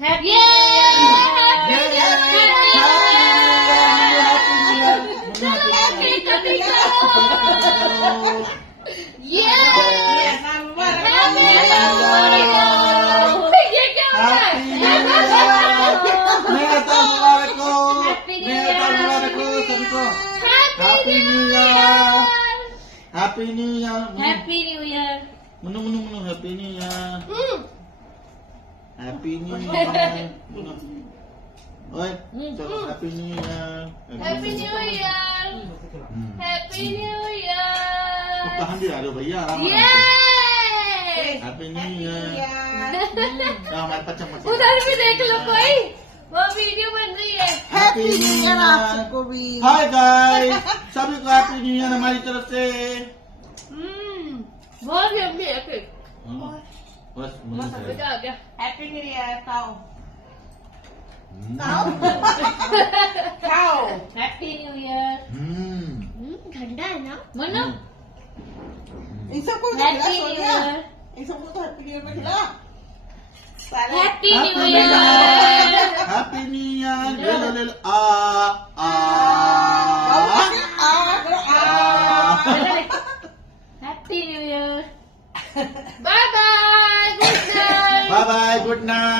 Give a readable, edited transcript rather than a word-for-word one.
Happy Happy New Year. Happy New Year. Menu. Happy New Year. Happy New Year. Menu. Oi, chalo Happy New Year. Happy New Year. Happy New Year. Tahan dia, aduh भैया आराम. Yay! Happy New Year. Nah, हमारे पचम मचे. उधर भी देख लो कोई, वो video बन रही है. Happy New Year आप सबको भी. Hi guys, सभी को Happy New Year हमारी तरफ से. बहुत यम्मी है फिर. बस मजा आ गया. Happy New Year, cow. Happy New Year. ठंडा है ना? मनो. इन सबको Happy New Year. इन सबको तो हैप्पी न्यू ईयर में खिला. Happy New Year. Happy New Year. ले लो. Happy New Year. Bye bye. Good night. Bye bye. Good night.